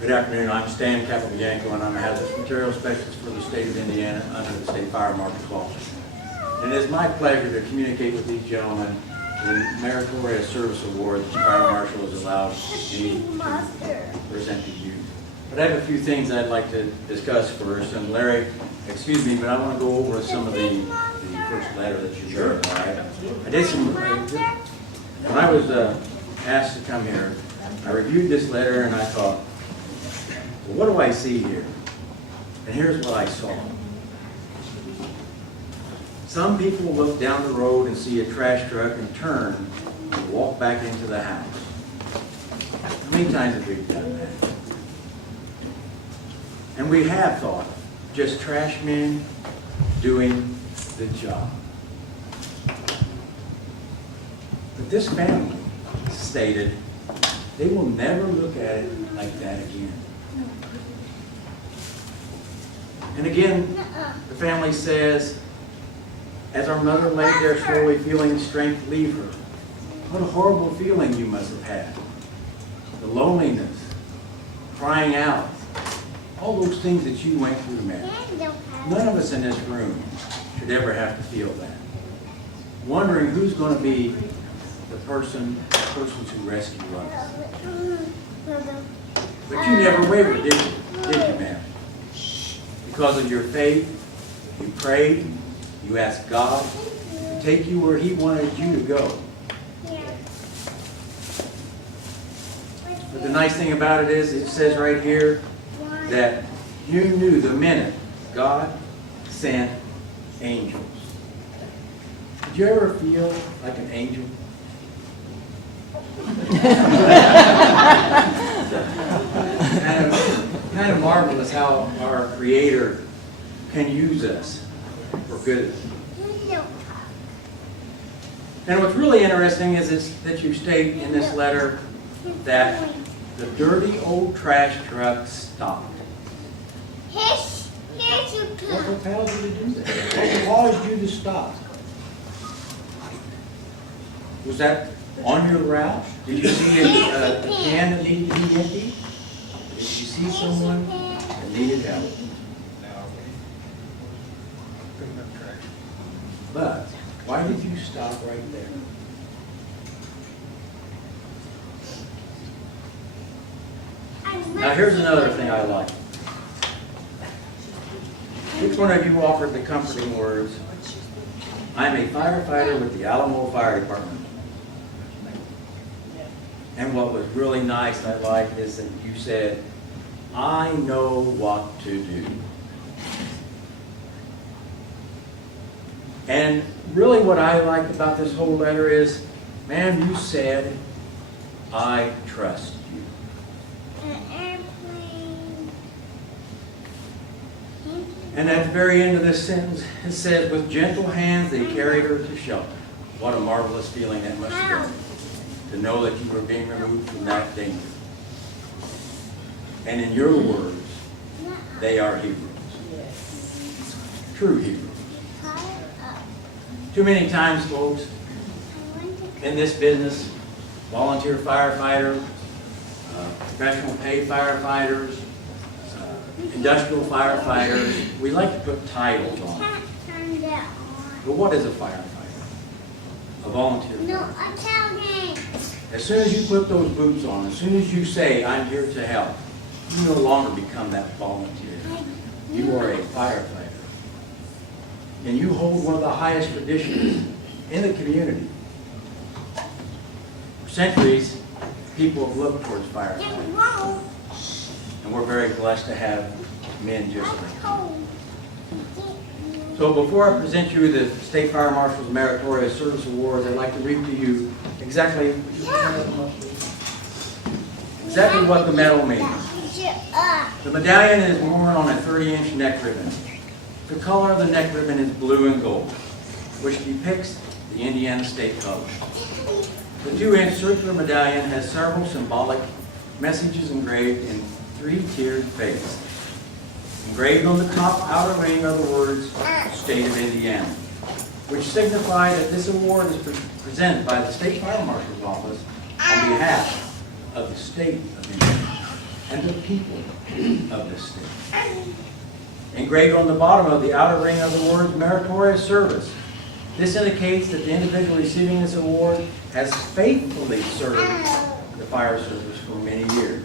Good afternoon. I'm Stan Capobianco, and I'm a hazardous material specialist for the state of Indiana under the State Fire Marshal's Office. And it is my pleasure to communicate with these gentlemen the Meritorious Service Award that the Fire Marshal has allowed me to present to you. But I have a few things I'd like to discuss first. And Larry, excuse me, but I want to go over some of the first letter that you wrote. I did some, when I was asked to come here, I reviewed this letter and I thought, well, what do I see here? And here's what I saw. Some people look down the road and see a trash truck and turn and walk back into the house. How many times have we done that? And we have thought, just trash men doing the job. But this family stated they will never look at it like that again. And again, the family says, as our mother lay there slowly feeling strength leave her, what a horrible feeling you must have had. The loneliness, crying out, all those things that you went through, man. None of us in this room should ever have to feel that. Wondering who's going to be the persons who rescue us. But you never wavered, did you? Did you, man? Because of your faith, you prayed, you asked God to take you where He wanted you to go. But the nice thing about it is, it says right here that you knew the minute God sent angels. Did you ever feel like an angel? Kind of marvelous how our Creator can use us for good. And what's really interesting is that you state in this letter that the dirty old trash truck stopped. What compelled you to do that? What caused you to stop? Was that on your route? Did you see a can that needed to be empty? Did you see someone that needed help? But why did you stop right there? Now here's another thing I like. Which one of you offered the comforting words, I'm a firefighter with the Alamo Fire Department. And what was really nice I liked is that you said, I know what to do. And really what I liked about this whole letter is, man, you said, I trust you. And at the very end of this sentence, it says, with gentle hands they carried her to shelter. What a marvelous feeling that must have been, to know that you were being removed from that danger. And in your words, they are heroes. True heroes. Too many times, folks, in this business, volunteer firefighters, professional paid firefighters, industrial firefighters, we like to put titles on it. But what is a firefighter? A volunteer firefighter. As soon as you put those boots on, as soon as you say, I'm here to help, you no longer become that volunteer. You are a firefighter. And you hold one of the highest traditions in the community. For centuries, people have looked towards firefighters. And we're very blessed to have men just like you. So before I present you the State Fire Marshal's Meritorious Service Awards, I'd like to read to you exactly what the medal means. The medallion is worn on a 30-inch neck ribbon. The color of the neck ribbon is blue and gold, which depicts the Indiana state colors. The 2-inch circular medallion has several symbolic messages engraved in 3-tiered face. Engraved on the top outer ring are the words, State of Indiana, which signify that this award is presented by the State Fire Marshal's Office on behalf of the state of Indiana. and the people of this state. Engraved on the bottom of the outer ring of the words meritorious service. This indicates that the individual receiving this award has faithfully served the fire service for many years.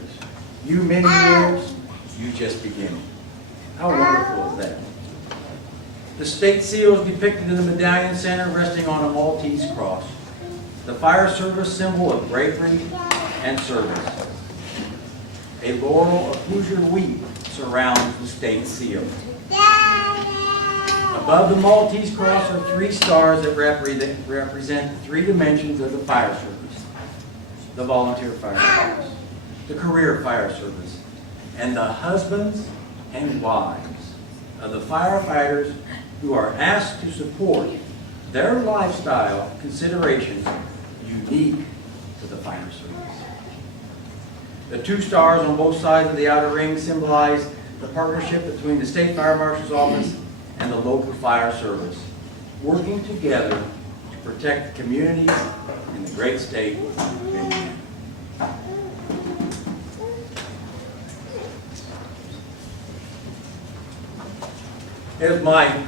You many years, you just beginning. How wonderful is that? The state seal is depicted in the medallion center resting on a Maltese cross. The fire service symbol of bravery and service. A laurel of Hoosier wheat surrounds the state seal. Above the Maltese cross are 3 stars that represent the 3 dimensions of the fire service. The volunteer fire service, the career fire service, and the husbands and wives of the firefighters who are asked to support their lifestyle considerations unique to the fire service. The 2 stars on both sides of the outer ring symbolize the partnership between the State Fire Marshal's Office and the local fire service, working together to protect the communities in the great state of Indiana. It is my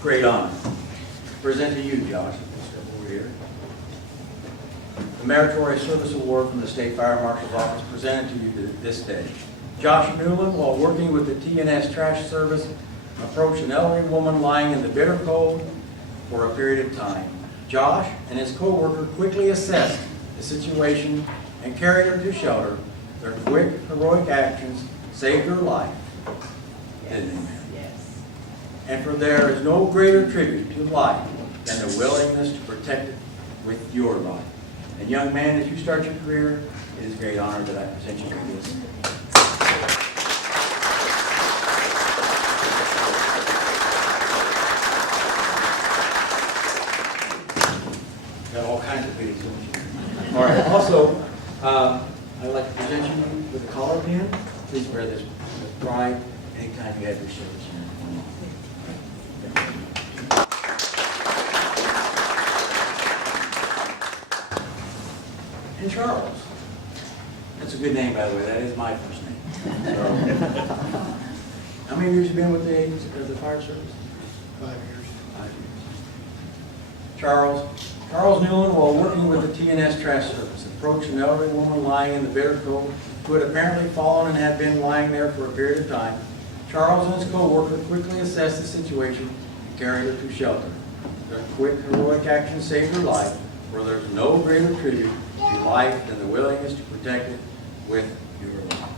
great honor to present to you, Josh, over here, the Meritorious Service Award from the State Fire Marshal's Office presented to you this day. Josh Newlin, while working with the TNS Trash Service, approached an elderly woman lying in the bitter cold for a period of time. Josh and his co-worker quickly assessed the situation and carried her to shelter. Their quick, heroic actions saved her life, didn't they, man? Yes. And for there is no greater tribute to life than the willingness to protect it with your life. And young man, as you start your career, it is a great honor that I present you with this. Got all kinds of videos, don't you? All right. Also, I'd like to present you with a collar pin. Please wear this with pride anytime you have your service here. And Charles. That's a good name, by the way. That is my first name. So, how many years have you been with the fire service? 5 years. 5 years. Charles Newlin, while working with the TNS Trash Service, approached an elderly woman lying in the bitter cold who had apparently fallen and had been lying there for a period of time. Charles and his co-worker quickly assessed the situation and carried her to shelter. Their quick, heroic action saved her life, for there's no greater tribute to life than the willingness to protect it with your life.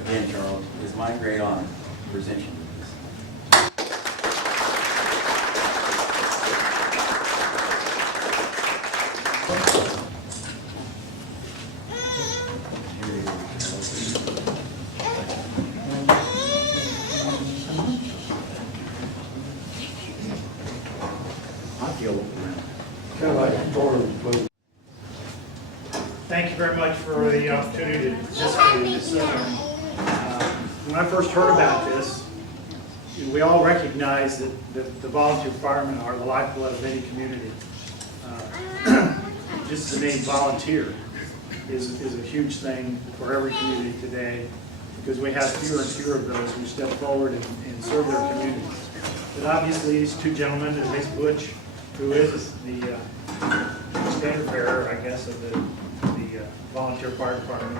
Again, Charles, it is my great honor to present you with this. Thank you very much for the opportunity to participate in this seminar. When I first heard about this, we all recognize that the volunteer firemen are the lifeblood of any community. Just the name volunteer is a huge thing for every community today, because we have fewer and fewer of those who step forward and serve their communities. But obviously these 2 gentlemen, at least Butch, who is the standard bearer, I guess, of the volunteer fire department,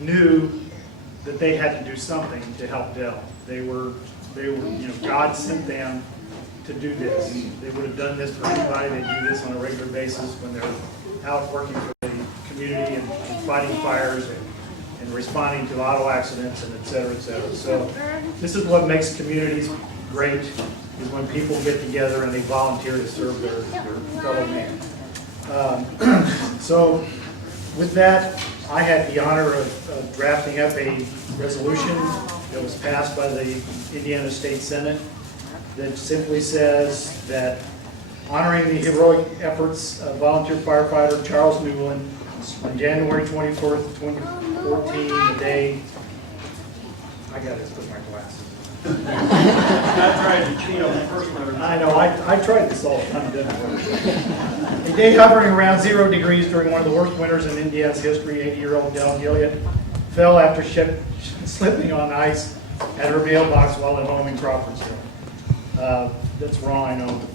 knew that they had to do something to help Dell. They were, God sent them to do this. They would have done this for anybody. They do this on a regular basis when they're out working for the community and fighting fires and responding to auto accidents and et cetera, et cetera. So this is what makes communities great, is when people get together and they volunteer to serve their fellow man. So with that, I had the honor of drafting up a resolution that was passed by the Indiana State Senate that simply says that honoring the heroic efforts of volunteer firefighter Charles Newlin on January 24th, 2014, the day, I got to put my glasses on. I tried to cheat on the first one. I know, I tried this all the time, didn't I? A day hovering around 0 degrees during one of the worst winters in Indiana's history, 80-year-old Dell Gilliatt fell after slipping on ice at her mailbox while at home in Crawfordsville. That's wrong, I know, but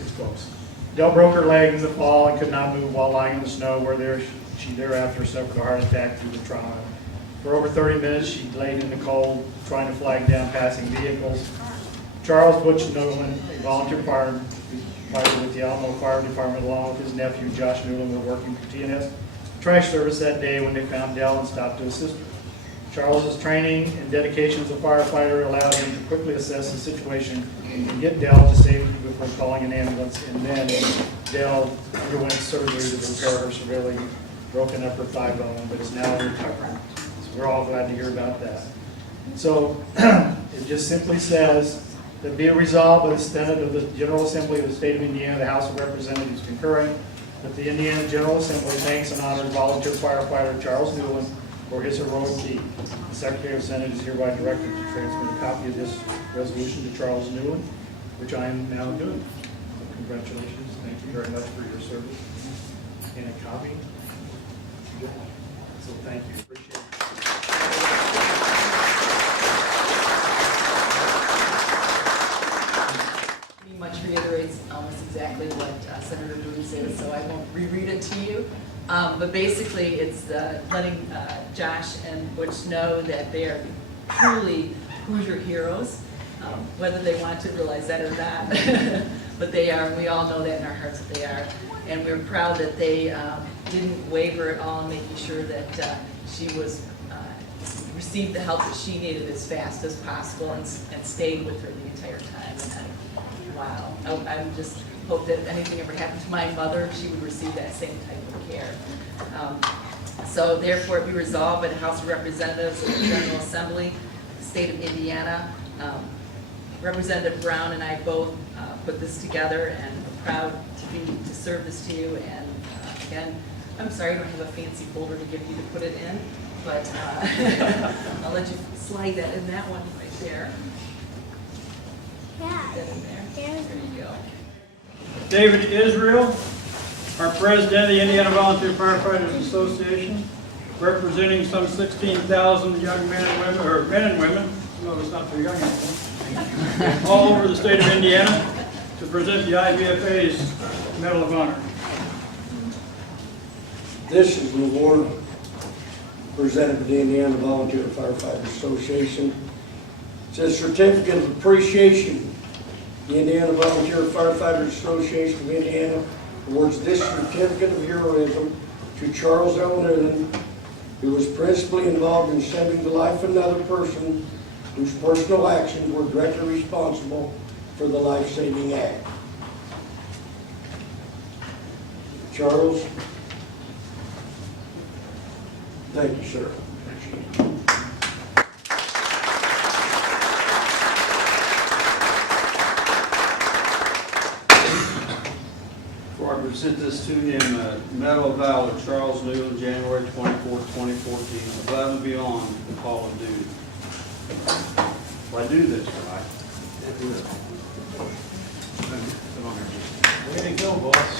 it's close. Dell broke her leg in the fall and could not move while lying in the snow, where she thereafter suffered a heart attack due to trauma. For over 30 minutes, she laid in the cold, trying to flag down passing vehicles. Charles Butch Newlin, a volunteer firefighter with the Alamo Fire Department, along with his nephew Josh Newlin, were working for TNS trash service that day when they found Dell and stopped to assist her. Charles's training and dedication as a firefighter allowed him to quickly assess the situation and get Dell to safety before calling an ambulance. And then Dell underwent surgery to repair her severely broken upper thigh bone, but is now recovering. So we're all glad to hear about that. So it just simply says that be it resolved by the Senate of the General Assembly of the State of Indiana, the House of Representatives concurring, that the Indiana General Assembly thanks and honors volunteer firefighter Charles Newlin for his heroic deed. The Secretary of the Senate is hereby directed to transmit a copy of this resolution to Charles Newlin, which I am now doing. So congratulations. Thank you very much for your service. And a copy. So thank you. Appreciate it. Pretty much reiterates almost exactly what Senator Boone said, so I won't reread it to you. But basically, it's letting Josh and Butch know that they are truly Hoosier heroes, whether they want to realize that or not. But they are, we all know that in our hearts that they are. And we're proud that they didn't waver at all in making sure that she was received the help that she needed as fast as possible and stayed with her the entire time. And wow, I just hope that if anything ever happened to my mother, she would receive that same type of care. So therefore, it be resolved by the House of Representatives of the General Assembly, the State of Indiana. Representative Brown and I both put this together, and we're proud to serve this to you. And again, I'm sorry I don't have a fancy folder to give you to put it in, but I'll let you slide that in that one right there. Put that in there. There you go. David Israel, our president of the Indiana Volunteer Firefighters Association, representing some 16,000 young men and women, or men and women, no, it's not too young anymore, all over the state of Indiana, to present the IVFA's Medal of Honor. This is an award presented to the Indiana Volunteer Firefighters Association. It says Certificate of Appreciation. The Indiana Volunteer Firefighters Association of Indiana awards this certificate of heroism to Charles L. Newlin, who was principally involved in saving the life of another person whose personal actions were directly responsible for the life-saving act. Charles, thank you, sir. Before I present this to him, Medal of Valor, Charles Newlin, January 24, 2014, above and beyond the call of duty. If I do this right, way to go, boss.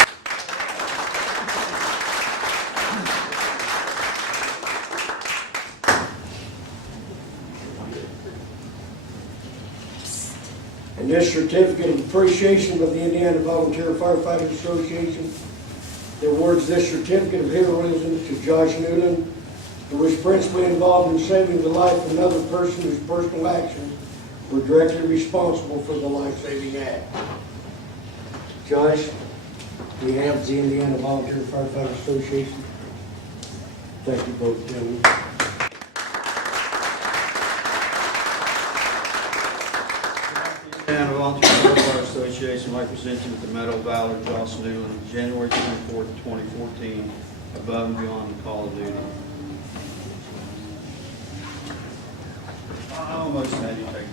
And this certificate of appreciation of the Indiana Volunteer Firefighters Association awards this certificate of heroism to Josh Newlin, who was principally involved in saving the life of another person whose personal actions were directly responsible for the life-saving act. Josh, we have the Indiana Volunteer Firefighters Association. Thank you both, gentlemen. Indiana Volunteer Firefighters Association, I present you with the Medal of Valor, Josh Newlin, January 24, 2014, above and beyond the call of duty. I almost had you take